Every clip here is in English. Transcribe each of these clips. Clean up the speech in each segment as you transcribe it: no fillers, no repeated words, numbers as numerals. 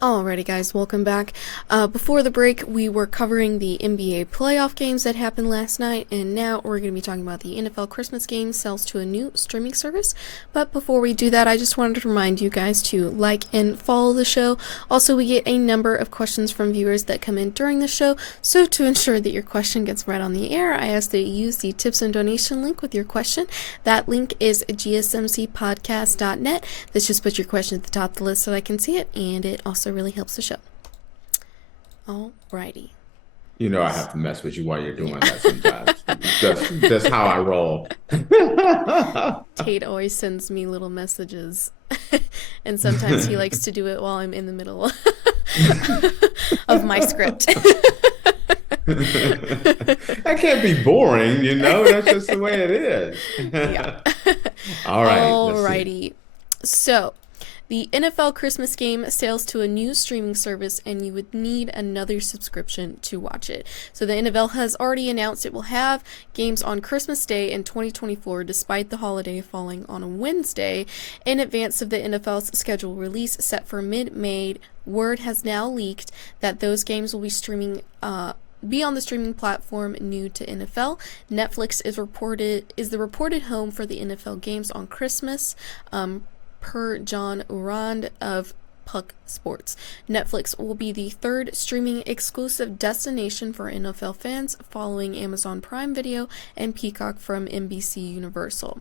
Alrighty guys, welcome back. Before the break, we were covering the NBA playoff games that happened last night, and now we're going to be talking about the NFL Christmas game sells to a new streaming service. But before we do that, I just wanted to remind you guys to like and follow the show. Also, we get a number of questions from viewers that come in during the show, so to ensure that your question gets read on the air, I ask that you use the tips and donation link with your question. That link is GSMCPodcast.net. Let's just put your question at the top of the list so I can see it, and it also really helps the show. Alrighty. You know I have to mess with you while you're doing that sometimes. That's how I roll. Tate always sends me little messages, and sometimes he likes to do it while I'm in the middle of my script. That can't be boring, That's just the way it is. Yeah. All right. Alrighty. So, the NFL Christmas game sails to a new streaming service, and you would need another subscription to watch it. So the NFL has already announced it will have games on Christmas Day in 2024, despite the holiday falling on a Wednesday. In advance of the NFL's scheduled release set for mid-May, word has now leaked that those games will be be on the streaming platform new to NFL. Netflix is the reported home for the NFL games on Christmas. Per John Urand of Puck Sports. Netflix will be the third streaming exclusive destination for NFL fans, following Amazon Prime Video and Peacock from NBC Universal.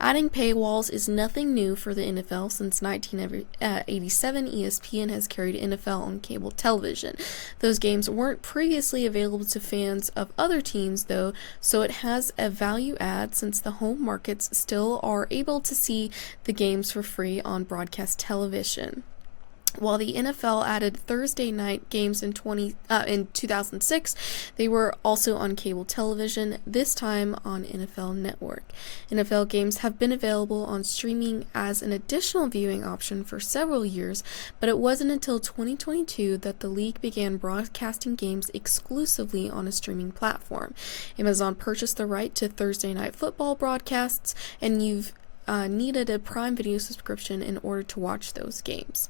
Adding paywalls is nothing new for the NFL. Since 1987, ESPN has carried NFL on cable television. Those games weren't previously available to fans of other teams, though, so it has a value add since the home markets still are able to see the games for free on broadcast television. While the NFL added Thursday night games in 2006, they were also on cable television, this time on NFL Network. NFL games have been available on streaming as an additional viewing option for several years, but it wasn't until 2022 that the league began broadcasting games exclusively on a streaming platform. Amazon purchased the right to Thursday night football broadcasts, and you've needed a Prime Video subscription in order to watch those games.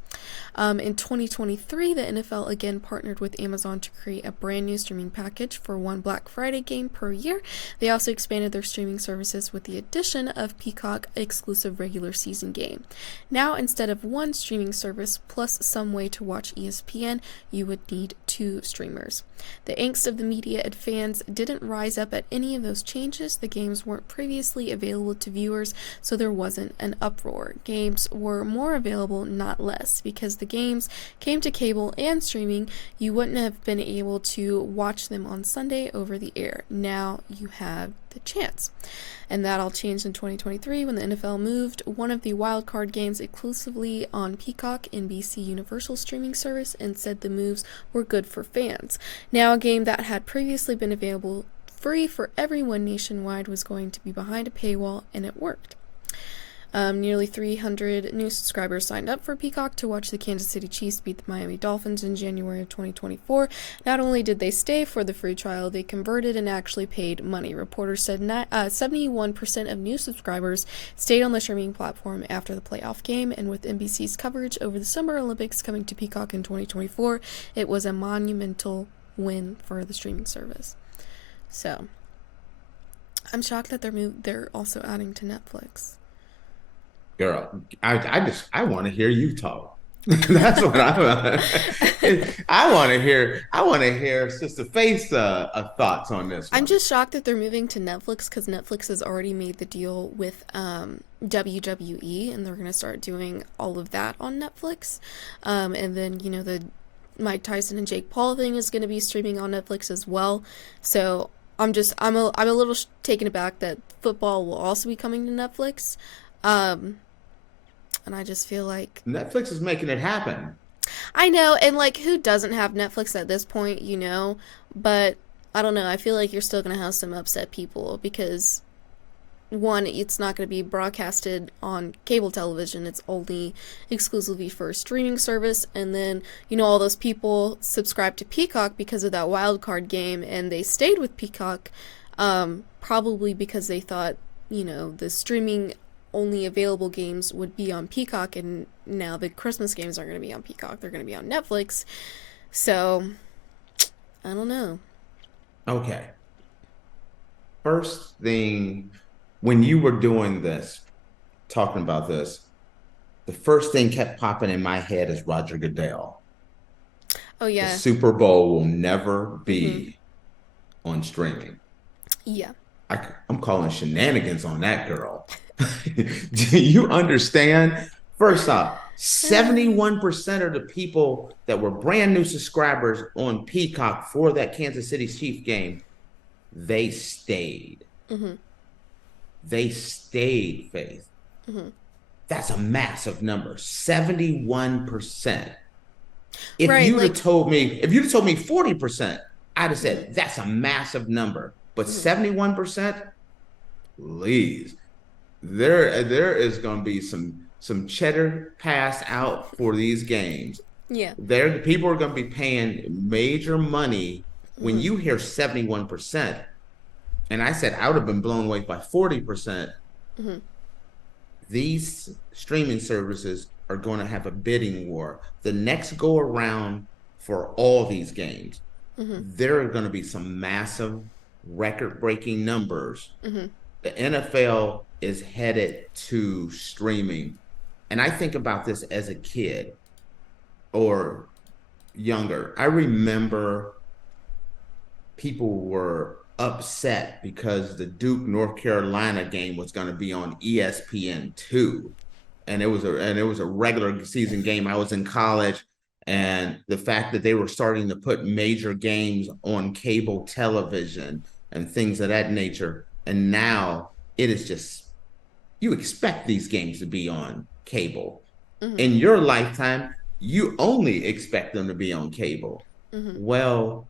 In 2023, the NFL again partnered with Amazon to create a brand new streaming package for one Black Friday game per year. They also expanded their streaming services with the addition of Peacock exclusive regular season game. Now, instead of one streaming service plus some way to watch ESPN, you would need two streamers. The angst of the media and fans didn't rise up at any of those changes. The games weren't previously available to viewers, so there wasn't an uproar. Games were more available, not less, because the games came to cable and streaming. You wouldn't have been able to watch them on Sunday over the air. Now you have the chance. And that all changed in 2023 when the NFL moved one of the wildcard games exclusively on Peacock, NBC Universal streaming service, and said the moves were good for fans. Now a game that had previously been available free for everyone nationwide was going to be behind a paywall, and it worked. Nearly 300 new subscribers signed up for Peacock to watch the Kansas City Chiefs beat the Miami Dolphins in January of 2024. Not only did they stay for the free trial, they converted and actually paid money. Reporters said 71% of new subscribers stayed on the streaming platform after the playoff game, and with NBC's coverage over the Summer Olympics coming to Peacock in 2024, it was a monumental win for the streaming service. So, I'm shocked that they're also adding to Netflix. Girl, I want to hear you talk. That's what I want. I want to hear Sister Faith's thoughts on this one. I'm just shocked that they're moving to Netflix because Netflix has already made the deal with WWE, and they're going to start doing all of that on Netflix. And then, the Mike Tyson and Jake Paul thing is going to be streaming on Netflix as well. So I'm a little taken aback that football will also be coming to Netflix. And I just feel like Netflix is making it happen. I know, and who doesn't have Netflix at this point, but I don't know, I feel like you're still going to have some upset people because, one, it's not going to be broadcasted on cable television, it's only exclusively for a streaming service, and then, all those people subscribe to Peacock because of that wild card game, and they stayed with Peacock, probably because they thought, the streaming only available games would be on Peacock, and now the Christmas games aren't going to be on Peacock. They're going to be on Netflix. So, I don't know. Okay. First thing, when you were doing this, talking about this, the first thing kept popping in my head is Roger Goodell. Oh, The yeah. Super Bowl will never Mm-hmm. be on streaming. Yeah. I'm calling shenanigans on that girl. Do you understand? First off, 71% of the people that were brand new subscribers on Peacock for that Kansas City Chiefs game, they stayed. Mm-hmm. They stayed, Faith. Mm-hmm. That's a massive number. 71%. Right, like, If you'd have told me 40%, I'd have mm-hmm. said that's a massive number. But Mm-hmm. 71%, please. There is going to be some cheddar passed out for these games. Yeah. People are going to be paying major money when Mm-hmm. you hear 71%. And I said I would have been blown away by 40%. Mm-hmm. These streaming services are going to have a bidding war. The next go around for all these games, Mm-hmm. there are going to be some massive record-breaking numbers. Mm-hmm. The NFL is headed to streaming. And I think about this as a kid or younger. I remember people were upset because the Duke North Carolina game was going to be on ESPN2, and it was a regular season game. I was in college, and the fact that they were starting to put major games on cable television and things of that nature, and now it is just, you expect these games to be on cable. Mm-hmm. In your lifetime, you only expect them to be on cable. Mm-hmm. Well,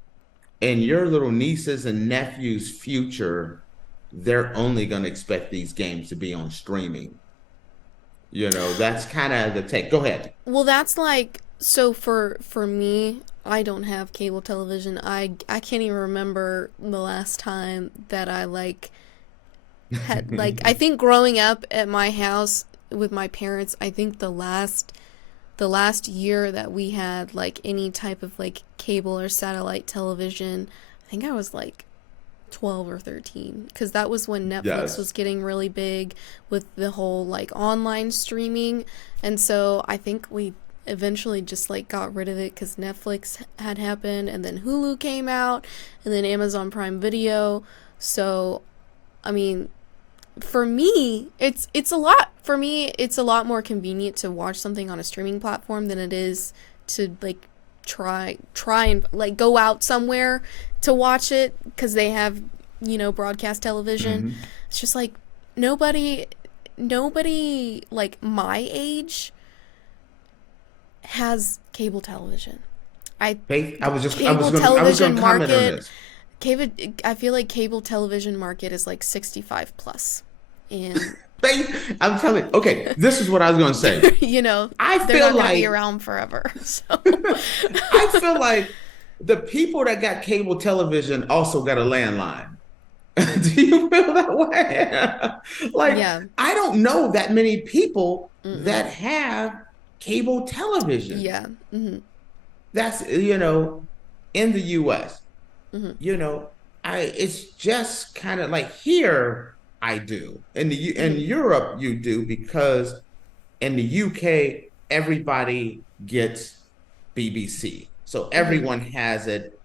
in your little nieces and nephews' future, they're only going to expect these games to be on streaming. That's kind of the take. Go ahead. Well, that's like, so for me, I don't have cable television. I can't even remember the last time that I had I think growing up at my house with my parents, I think the last year that we had like any type of like cable or satellite television, I think I was like 12 or 13, because that was when Netflix was Yes. getting really big with the whole like online streaming. And so I think we eventually just like got rid of it because Netflix had happened, and then Hulu came out, and then Amazon Prime Video. So I mean, for me, it's a lot more convenient to watch something on a streaming platform than it is to like try and like go out somewhere to watch it, because they have, broadcast television. Mm-hmm. It's just like nobody like my age has cable television. Faith, I was Cable going television to comment on market, this. I feel like cable television market is like 65 plus, and Faith, I'm telling you. Okay, this is what I was going to say. I they're feel not gonna be like around forever. So I feel like the people that got cable television also got a landline. Do you feel that way? Like, yeah. I don't know that many people Mm-mm. that have cable television. Yeah. Mm-hmm. That's, in the US, Mm-hmm. it's just kind of like here I do. In Mm-hmm. Europe you do, because in the UK everybody gets BBC. So Mm-hmm. everyone has it,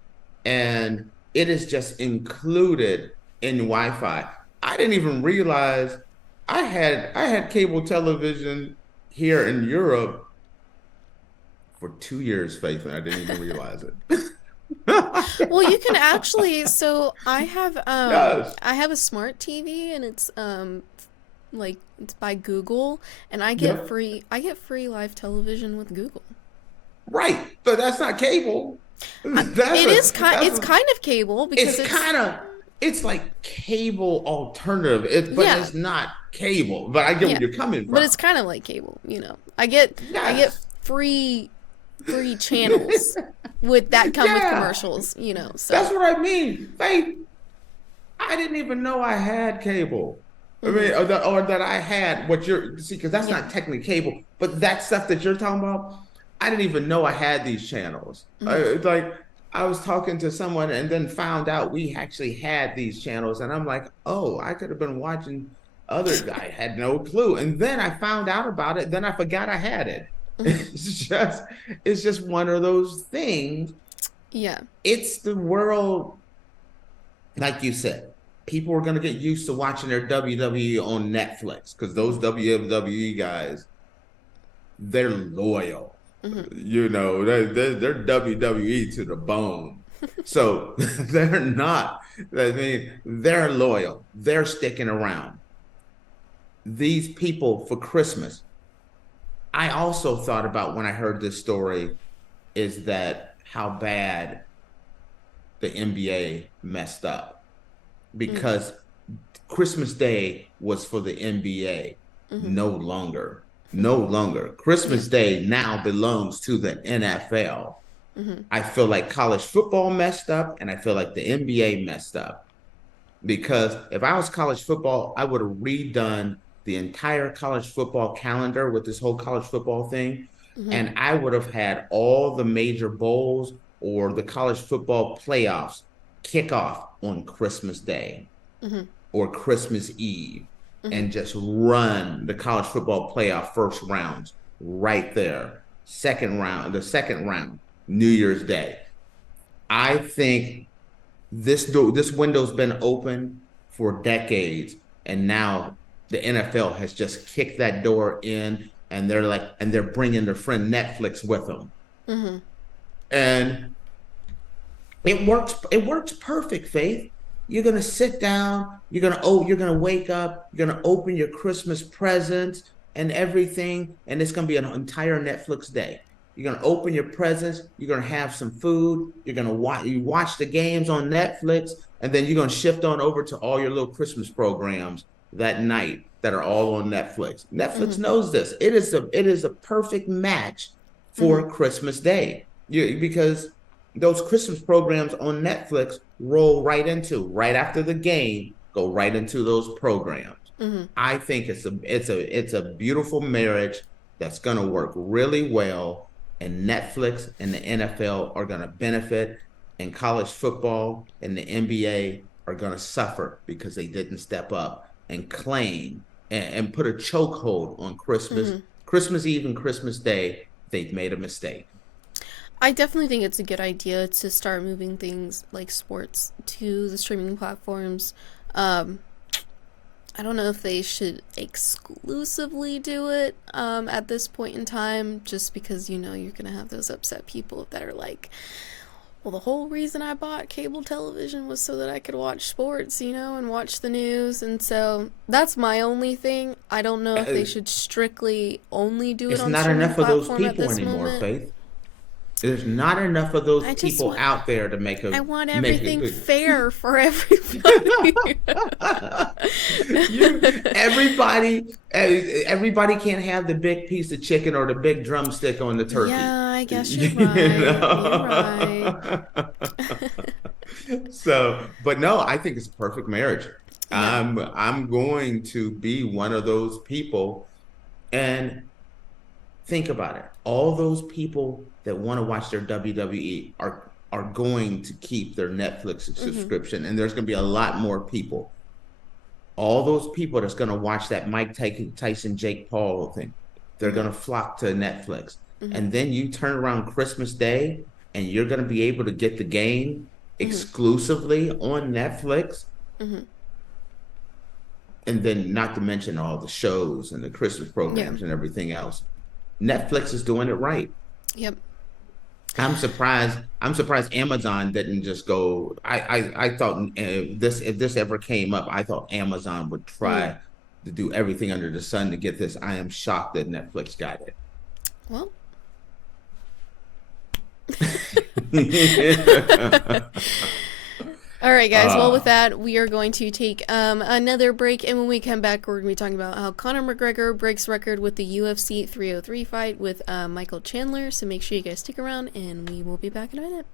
and it is just included in Wi-Fi. I didn't even realize I had cable television here in Europe for 2 years, Faith, and I didn't even realize it. Well, you can actually. So Yes. I have a smart TV, and it's like it's by Google, and Yep. I get free live television with Google. Right. But that's not cable. It is it's kind of cable because It's kind of, it's like cable alternative. But yeah, it's not cable. But I get yeah, where you're coming but from. it's kind of like cable. I get Yes. free channels with that come with Yeah. commercials. So That's what I mean. Faith, I didn't even know I had cable. I mean, or that I had what you're see, because that's Yeah. not technically cable, but that stuff that you're talking about, I didn't even know I had these channels. Like I was talking to someone and then found out we actually had these channels, and I'm like, oh, I could have been watching other. I had no clue, and then I found out about it. Then I forgot I had it. It's just one of those things. Yeah. It's the world, like you said, people are going to get used to watching their WWE on Netflix because those WWE guys, they're loyal. You know, they're WWE to the bone. So they're not, I mean, they're loyal. They're sticking around. These people for Christmas, I also thought about when I heard this story is that how bad the NBA messed up because Christmas Day was for the NBA, no longer. No longer. Christmas Day now belongs to the NFL. I feel like college football messed up, and I feel like the NBA messed up. Because if I was college football, I would have redone the entire college football calendar with this whole college football thing. And I would have had all the major bowls or the college football playoffs kick off on Christmas Day or Christmas Eve and just run the college football playoff first rounds right there. The second round, New Year's Day. I think this window's been open for decades, and now the NFL has just kicked that door in, and they're bringing their friend Netflix with them, and it works. It works perfect, Faith. You're gonna sit down. You're gonna wake up. You're gonna open your Christmas presents and everything, and it's gonna be an entire Netflix day. You're gonna open your presents. You're gonna have some food. You're gonna watch the games on Netflix, and then you're gonna shift on over to all your little Christmas programs that night that are all on Netflix. Netflix knows this. It is a perfect match for Christmas Day. Because those Christmas programs on Netflix roll right after the game, go right into those programs. I think it's a beautiful marriage that's going to work really well, and Netflix and the NFL are going to benefit, and college football and the NBA are going to suffer because they didn't step up and claim and put a chokehold on Christmas Eve and Christmas Day. They've made a mistake. I definitely think it's a good idea to start moving things like sports to the streaming platforms. I don't know if they should exclusively do it at this point in time, just because, you're going to have those upset people that are like, well, the whole reason I bought cable television was so that I could watch sports, and watch the news. And so that's my only thing. I don't know if they should strictly only do it on streaming platform at this moment. It's not enough of those people anymore, Faith. There's not enough of those people out there to make a. I want everything fair for everybody. Everybody can't have the big piece of chicken or the big drumstick on the turkey. Yeah, I guess you're right. You're right. So, but no, I think it's a perfect marriage. Yeah. I'm going to be one of those people, and think about it. All those people that want to watch their WWE are going to keep their Netflix subscription, and there's going to be a lot more people. All those people that's going to watch that Mike Tyson, Jake Paul thing, they're going to flock to Netflix. And then you turn around Christmas Day, and you're going to be able to get the game exclusively on Netflix. And then not to mention all the shows and the Christmas programs and everything else. Netflix is doing it right. Yep. I'm surprised Amazon didn't just go. I thought if this ever came up, I thought Amazon would try to do everything under the sun to get this. I am shocked that Netflix got it. Well. All right, guys. Well, with that, we are going to take another break, and when we come back, we're going to be talking about how Conor McGregor breaks record with the UFC 303 fight with Michael Chandler. So make sure you guys stick around, and we will be back in a minute.